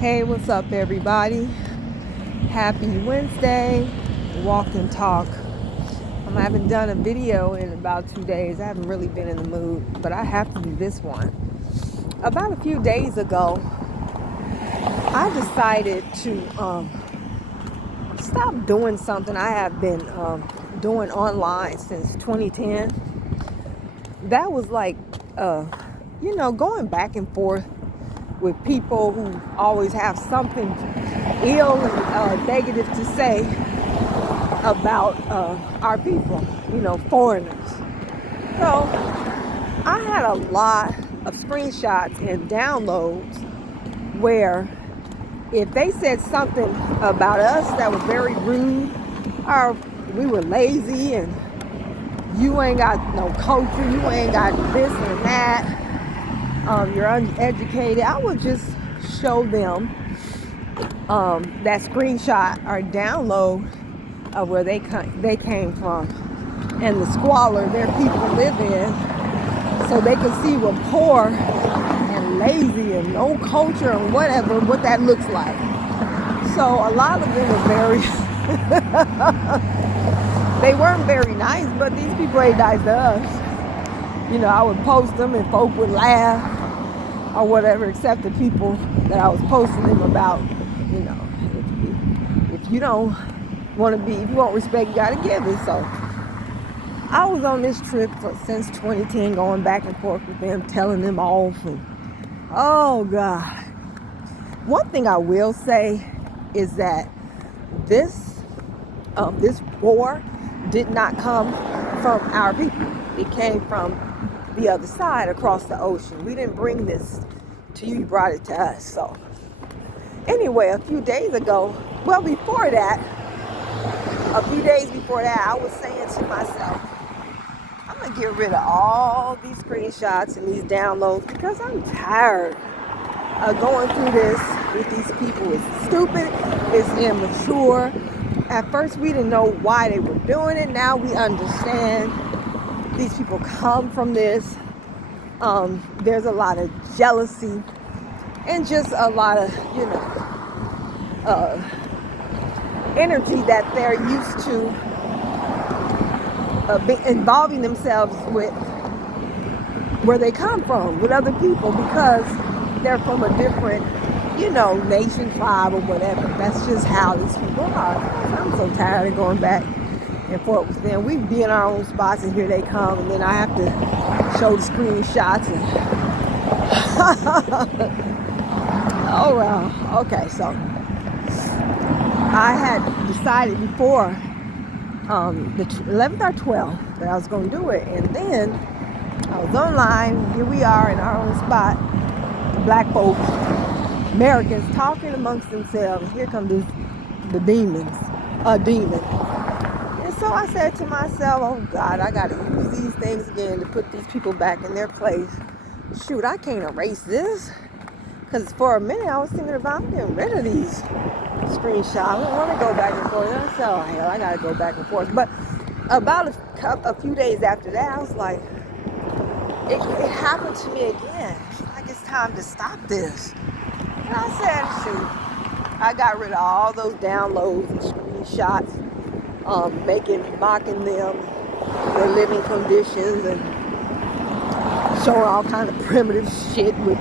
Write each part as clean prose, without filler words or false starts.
Hey, what's up, everybody? Happy Wednesday, walk and talk. I haven't done a video in about 2 days. I haven't really been in the mood, but I have to do this one. About a few days ago, I decided to stop doing something I have been doing online since 2010. That was like, going back and forth with people who always have something ill and negative to say about our people, foreigners. So I had a lot of screenshots and downloads where if they said something about us that was very rude, or we were lazy and you ain't got no culture, you ain't got this and that, you're uneducated, I would just show them that screenshot or download of where they came from and the squalor their people live in, so they can see what poor and lazy and no culture and whatever, what that looks like. So a lot of them were they weren't very nice, but these people ain't nice to us. I would post them and folk would laugh or whatever, except the people that I was posting them about. If you don't want to be, if you want respect, you got to give it. So I was on this trip since 2010, going back and forth with them, telling them off. And oh God. One thing I will say is that this war did not come from our people. It came from the other side, across the ocean. We didn't bring this to you, you brought it to us. So anyway, a few days ago, a few days before that, I was saying to myself, I'm going to get rid of all these screenshots and these downloads because I'm tired of going through this with these people. It's stupid. It's immature. At first, we didn't know why they were doing it. Now we understand. These people come from this. There's a lot of jealousy and just a lot of, energy that they're used to involving themselves with where they come from, with other people, because they're from a different, nation, tribe, or whatever. That's just how these people are. I'm so tired of going back and forth with them. We be in our own spots, and here they come, and then I have to show the screenshots. And oh well, okay. So I had decided before the 11th or 12th that I was going to do it, and then I was online. Here we are in our own spot, black folks, Americans, talking amongst themselves. Here come the demon. And so I said to myself, oh God, I got to use these things again to put these people back in their place. Shoot, I can't erase this. Because for a minute I was thinking about getting rid of these screenshots. I don't want to go back and forth. I said, oh hell, I got to go back and forth. But about a few days after that, I was like, it happened to me again. Like, it's time to stop this. And I said, shoot, I got rid of all those downloads and screenshots, mocking them, their living conditions, and showing all kind of primitive shit with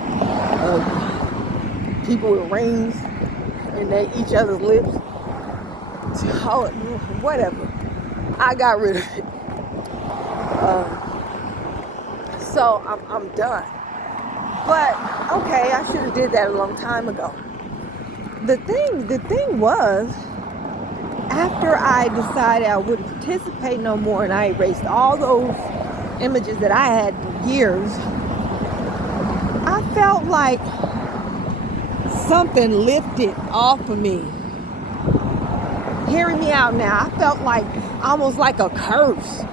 people with rings in each other's lips. Oh, whatever. I got rid of it. So I'm done. But okay, I should have did that a long time ago. The thing was, after I decided I wouldn't participate no more and I erased all those images that I had for years, I felt like something lifted off of me. Hearing me out now, I felt like almost like a curse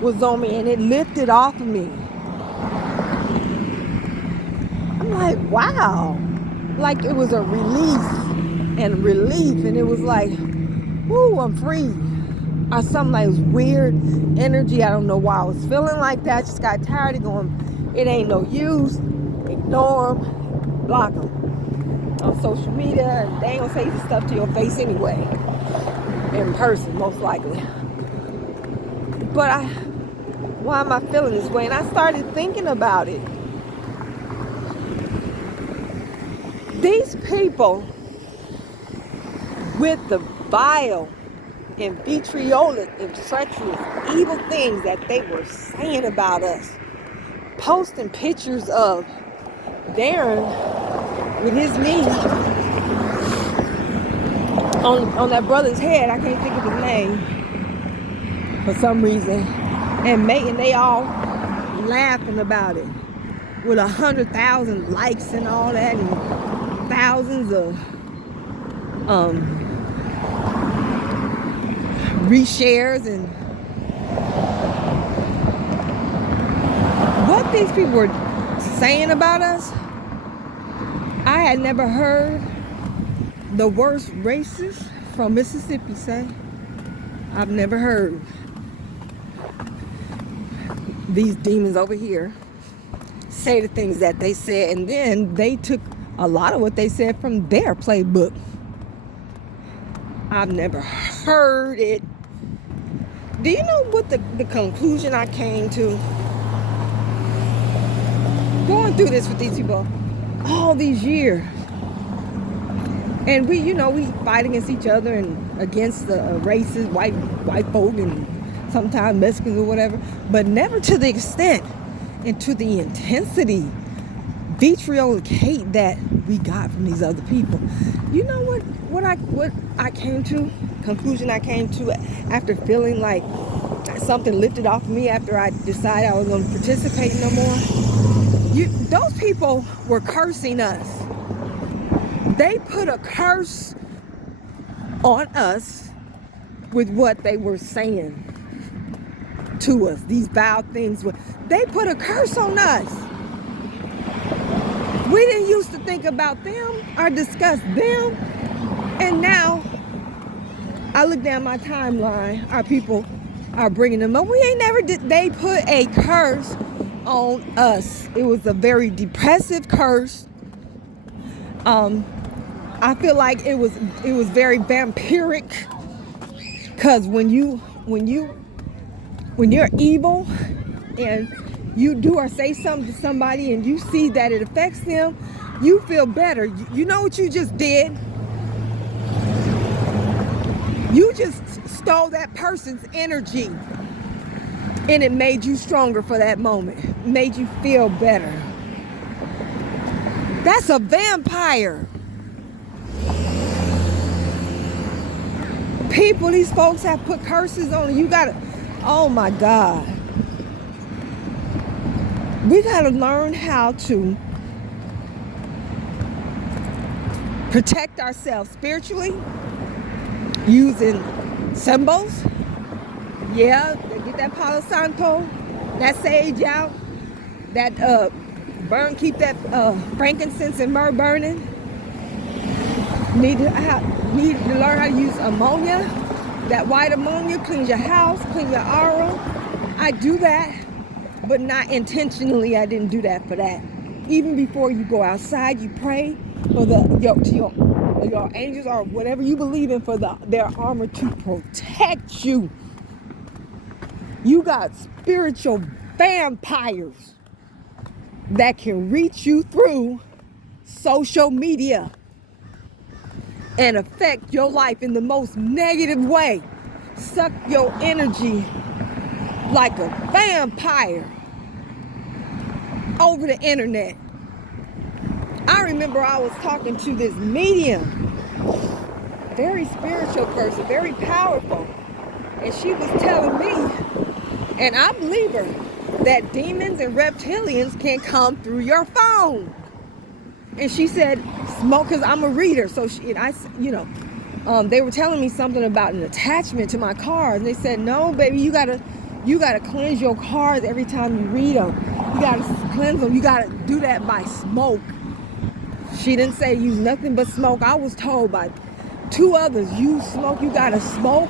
was on me and it lifted off of me. I'm like, wow. Like it was a release and relief, and it was like, woo, I'm free. Or something like, it was weird energy. I don't know why I was feeling like that. Just got tired of going, it ain't no use. Ignore them. Block them. on social media, and they ain't gonna say this stuff to your face anyway, in person, most likely. But why am I feeling this way? And I started thinking about it. These people with the vile and vitriolic and treacherous evil things that they were saying about us, posting pictures of Darren with his knee on that brother's head, I can't think of his name for some reason, and they all laughing about it with 100,000 likes and all that, and thousands of reshares. And what these people were saying about us, I had never heard the worst racists from Mississippi say. I've never heard these demons over here say the things that they said, and then they took a lot of what they said from their playbook. I've never heard it. Do you know what the conclusion I came to? Going through this with these people all these years. And we fight against each other and against the races, white folk and sometimes Mexicans or whatever, but never to the extent and to the intensity, vitriolic hate that we got from these other people. You know what I came to, conclusion I came to after feeling like something lifted off of me after I decided I was going to participate no more? Those people were cursing us. They put a curse on us with what they were saying to us. These vile things, they put a curse on us. We didn't used to think about them or discuss them, and now I look down my timeline, our people are bringing them up. We ain't never did. They put a curse on us. It was a very depressive curse. I feel like it was very vampiric, because when you're evil and you do or say something to somebody and you see that it affects them, you feel better. You know what you just did? You just stole that person's energy, and it made you stronger for that moment, made you feel better. That's a vampire. People, these folks have put curses on you. Oh my God. We gotta learn how to protect ourselves spiritually using symbols. Yeah, get that Palo Santo, that sage out, that keep that frankincense and myrrh burning. Need to learn how to use ammonia. That white ammonia cleans your house, clean your aura. I do that, but not intentionally. I didn't do that for that. Even before you go outside, you pray for your angels or whatever you believe in, for their armor to protect you. You got spiritual vampires that can reach you through social media and affect your life in the most negative way. Suck your energy like a vampire over the internet. I remember I was talking to this medium, very spiritual person, very powerful, and she was telling me, and I believe her, that demons and reptilians can come through your phone. And she said, smoke, because I'm a reader. So they were telling me something about an attachment to my cards. And they said, no, baby, you gotta cleanse your cards every time you read them. You gotta cleanse them. You gotta do that by smoke. She didn't say use nothing but smoke. I was told by two others, use smoke. You gotta smoke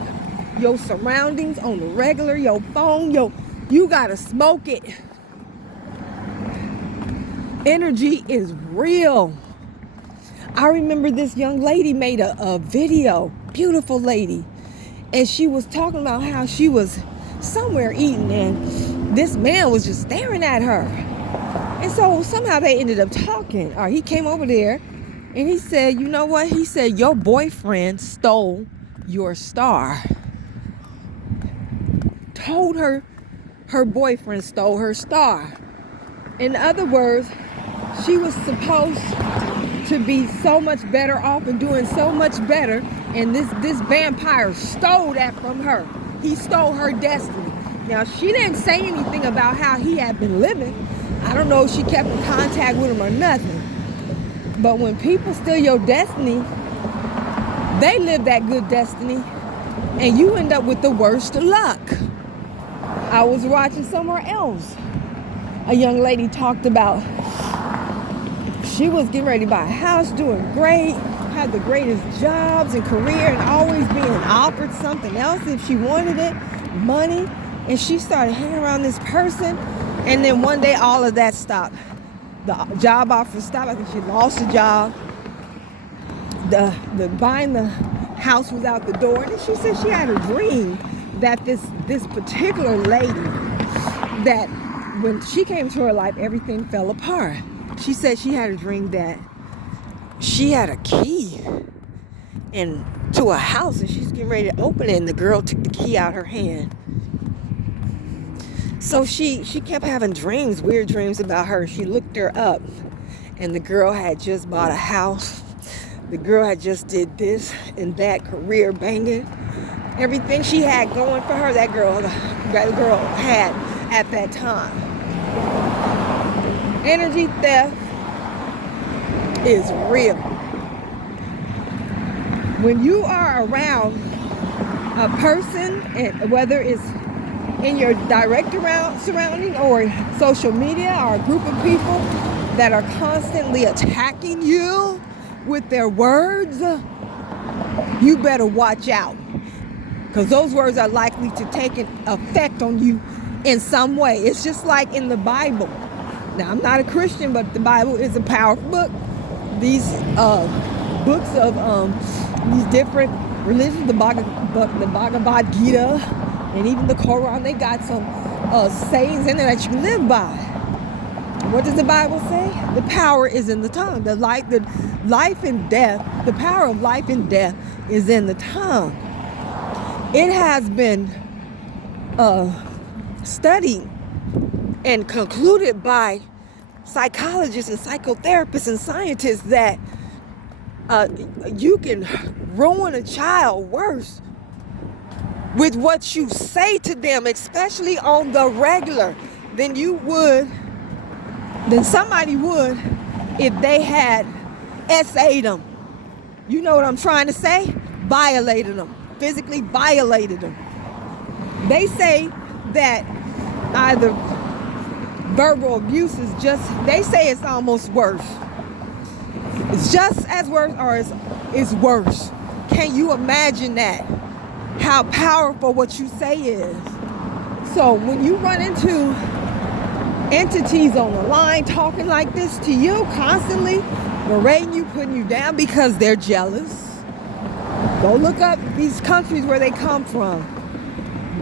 your surroundings on the regular, your phone, you gotta smoke it. Energy is real. I remember this young lady made a video, beautiful lady, and she was talking about how she was somewhere eating and this man was just staring at her. And so somehow they ended up talking. Or he came over there and he said, you know what? He said, your boyfriend stole your star. Told her her boyfriend stole her star. In other words, she was supposed to be so much better off and doing so much better, and this vampire stole that from her. He stole her destiny. Now, she didn't say anything about how he had been living. I don't know if she kept in contact with him or nothing. But when people steal your destiny, they live that good destiny, and you end up with the worst luck. I was watching somewhere else. A young lady talked about she was getting ready to buy a house, doing great, had the greatest jobs and career, and always being offered something else if she wanted it, money. And she started hanging around this person, and then one day all of that stopped. The job offer stopped. I think she lost the job. The buying the house was out the door. And then she said she had a dream that this particular lady, that when she came to her life, everything fell apart. She said she had a dream that she had a key to a house, and she's getting ready to open it, and the girl took the key out her hand. So she kept having dreams, weird dreams about her. She looked her up, and the girl had just bought a house. The girl had just did this and that, career banging. Everything she had going for her, that girl had at that time. Energy theft is real. When you are around a person, and whether it's in your direct surrounding or social media, or a group of people that are constantly attacking you with their words, you better watch out, because those words are likely to take an effect on you in some way. It's just like in the Bible. Now, I'm not a Christian, but the Bible is a powerful book. These books of these different religions, the Bhagavad Gita, and even the Quran, they got some sayings in there that you can live by. What does the Bible say? The power is in the tongue. The life and death, the power of life and death is in the tongue. It has been studied and concluded by psychologists and psychotherapists and scientists that you can ruin a child worse with what you say to them, especially on the regular, than somebody would if they had SA'd them. You know what I'm trying to say? Violated them, physically violated them. They say that either verbal abuse is they say it's almost worse. It's just as worse, or it's worse. Can you imagine that? How powerful what you say is. So when you run into entities on the line talking like this to you constantly, berating you, putting you down because they're jealous, go look up these countries where they come from.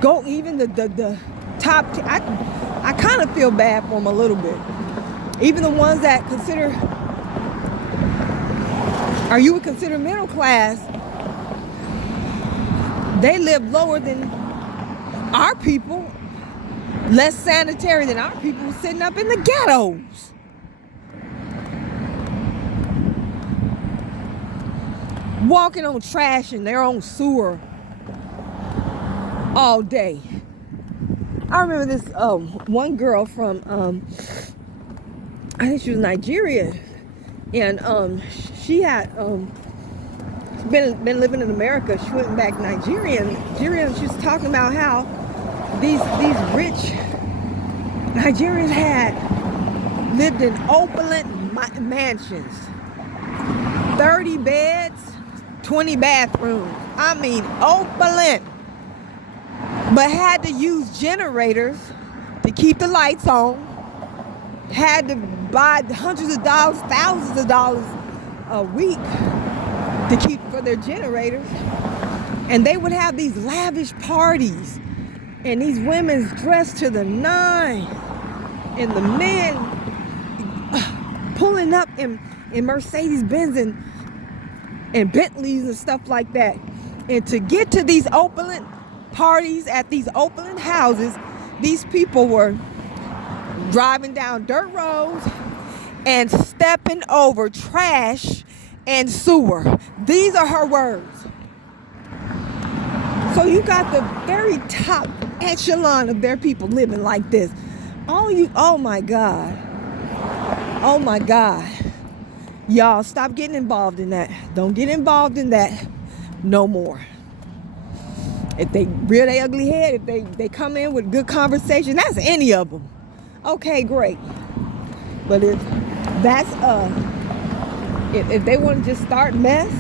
Go even the top. I kind of feel bad for them a little bit. Even the ones that you would consider middle class, they live lower than our people, less sanitary than our people sitting up in the ghettos. Walking on trash in their own sewer all day. I remember this one girl from, I think she was Nigeria, and she had been living in America. She went back to Nigeria, and she was talking about how these rich Nigerians had lived in opulent mansions, 30 beds, 20 bathrooms. I mean, opulent. But had to use generators to keep the lights on. Had to buy hundreds of dollars, thousands of dollars a week to keep for their generators. And they would have these lavish parties, and these women's dressed to the nine, and the men pulling up in Mercedes-Benz and Bentleys and stuff like that. And to get to these opulent parties at these opulent houses, these people were driving down dirt roads and stepping over trash and sewer. These are her words. So you got the very top echelon of their people living like this. Oh my God. Oh my God. Y'all stop getting involved in that. Don't get involved in that no more. If they rear their ugly head, if they come in with good conversation, that's any of them. Okay, great. But if that's if they want to just start mess,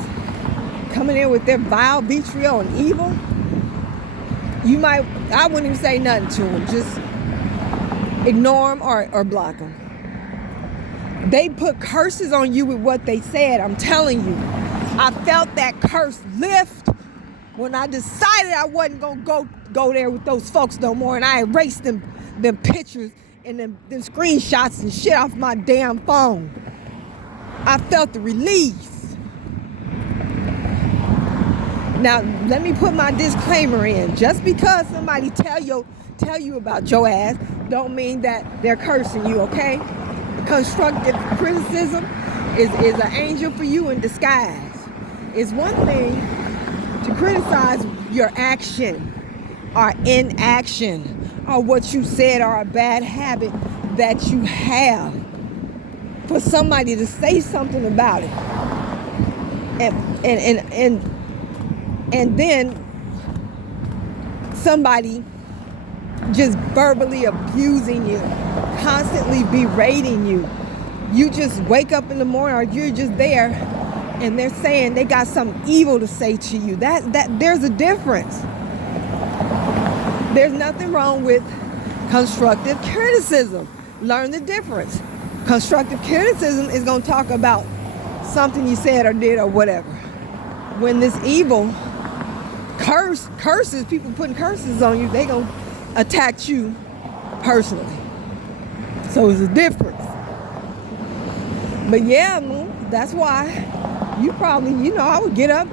coming in with their vile vitriol and evil, I wouldn't even say nothing to them. Just ignore them or block them. They put curses on you with what they said. I'm telling you, I felt that curse lift when I decided I wasn't gonna go there with those folks no more, and I erased them pictures and them screenshots and shit off my damn phone. I felt the release. Now, let me put my disclaimer in. Just because somebody tell you about your ass don't mean that they're cursing you, okay? Constructive criticism is an angel for you in disguise. It's one thing to criticize your action or inaction or what you said or a bad habit that you have. For somebody to say something about it and then somebody just verbally abusing you, constantly berating you. You just wake up in the morning, or you're just there and they're saying they got something evil to say to you. That there's a difference. There's nothing wrong with constructive criticism. Learn the difference. Constructive criticism is going to talk about something you said or did or whatever. When this evil curses, people putting curses on you, they going to attack you personally. So it's a difference. But yeah, that's why you probably, I would get up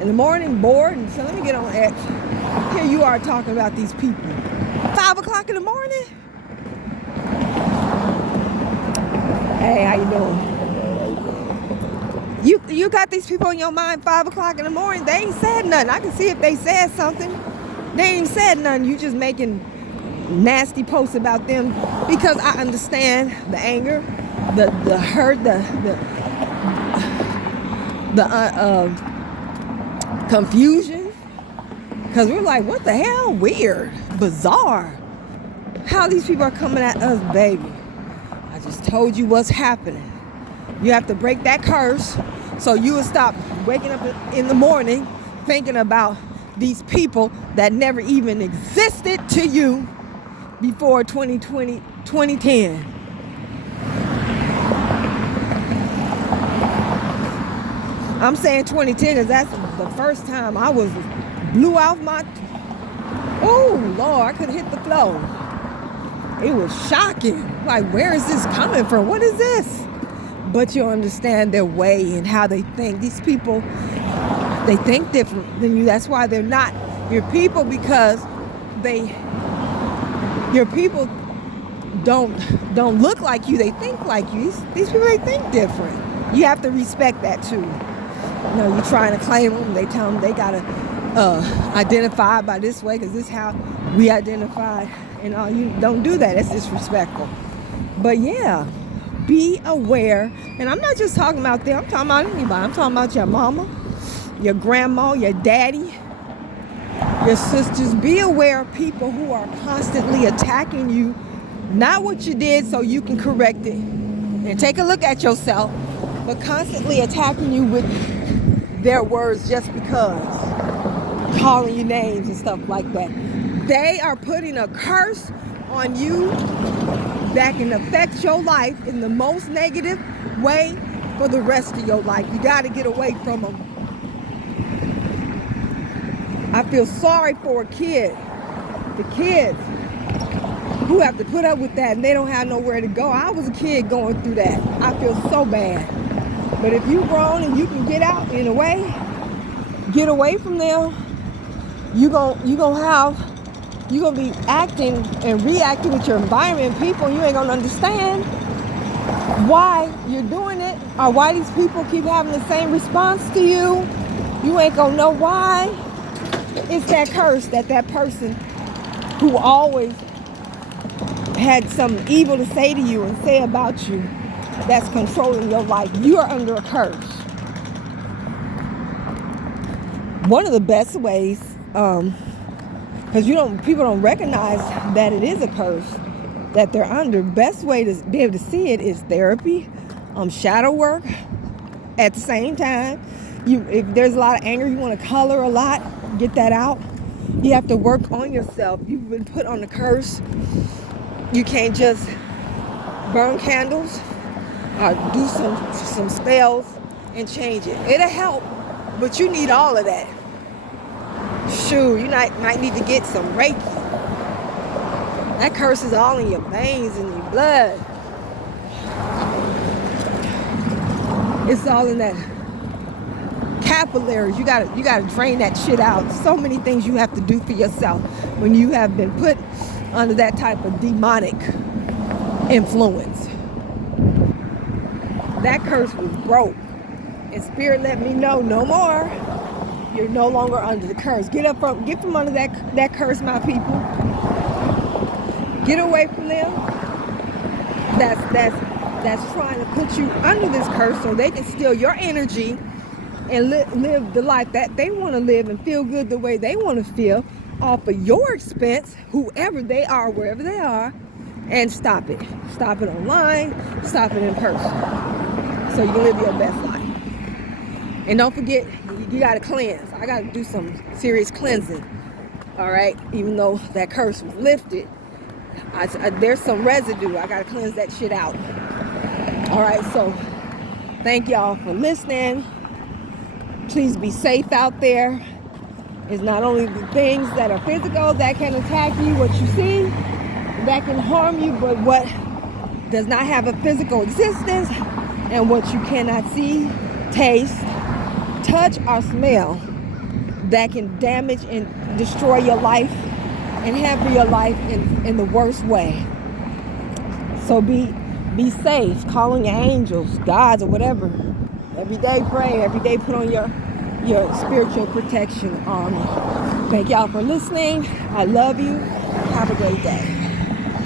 in the morning bored and so let me get on X. Here you are talking about these people. 5 o'clock in the morning? Hey, how you doing? You got these people in your mind 5 o'clock in the morning. They ain't said nothing. I can see if they said something. They ain't said nothing. You just making nasty posts about them because I understand the anger, the hurt, the confusion. Because we're like, what the hell? Weird. Bizarre. How these people are coming at us, baby. I just told you what's happening. You have to break that curse so you will stop waking up in the morning thinking about these people that never even existed to you before 2010. I'm saying 2010 because that's the first time I was blew out my... Oh, Lord, I could hit the floor. It was shocking. Like, where is this coming from? What is this? But you'll understand their way and how they think. These people, they think different than you. That's why they're not your people, because your people don't look like you. They think like you. These people, they think different. You have to respect that too. You're trying to claim them. They tell them they gotta identify by this way because this is how we identify. And you don't do that. That's disrespectful. But yeah, be aware. And I'm not just talking about them. I'm talking about anybody. I'm talking about your mama, your grandma, your daddy, your sisters. Be aware of people who are constantly attacking you. Not what you did so you can correct it. And take a look at yourself. But constantly attacking you with their words just because. Calling you names and stuff like that. They are putting a curse on you that can affect your life in the most negative way for the rest of your life. You got to get away from them. I feel sorry for a kid, the kids who have to put up with that and they don't have nowhere to go. I was a kid going through that. I feel so bad. But if you're grown and you can get out in a way, get away from them, you're gonna be acting and reacting with your environment. People, you ain't gonna understand why you're doing it or why these people keep having the same response to you. You ain't gonna know why. It's that curse that person who always had some evil to say to you and say about you that's controlling your life. You are under a curse. One of the best ways, because people don't recognize that it is a curse that they're under. Best way to be able to see it is therapy, shadow work. At the same time, if there's a lot of anger, you want to color a lot, get that out. You have to work on yourself. You've been put on the curse. You can't just burn candles or do some spells and change it. It'll help, but you need all of that. Shoot, you might need to get some Reiki. That curse is all in your veins and your blood. It's all in that capillaries. You gotta drain that shit out. So many things you have to do for yourself when you have been put under that type of demonic influence. That curse was broke. And Spirit let me know, no more. You're no longer under the curse. Get from under that curse, my people. Get away from them. That's trying to put you under this curse so they can steal your energy and live the life that they want to live and feel good the way they want to feel off of your expense, whoever they are, wherever they are, and stop it. Stop it online, stop it in person, so you can live your best life. And don't forget, you got to cleanse. I got to do some serious cleansing, all right? Even though that curse was lifted, there's some residue. I got to cleanse that shit out. All right, so thank y'all for listening. Please be safe out there. It's not only the things that are physical that can attack you, what you see, that can harm you, but what does not have a physical existence and what you cannot see, taste, touch, or smell that can damage and destroy your life and hamper your life in the worst way. So be safe, calling your angels, gods, or whatever. Every day pray, every day put on your spiritual protection armor. Thank y'all for listening. I love you. Have a great day.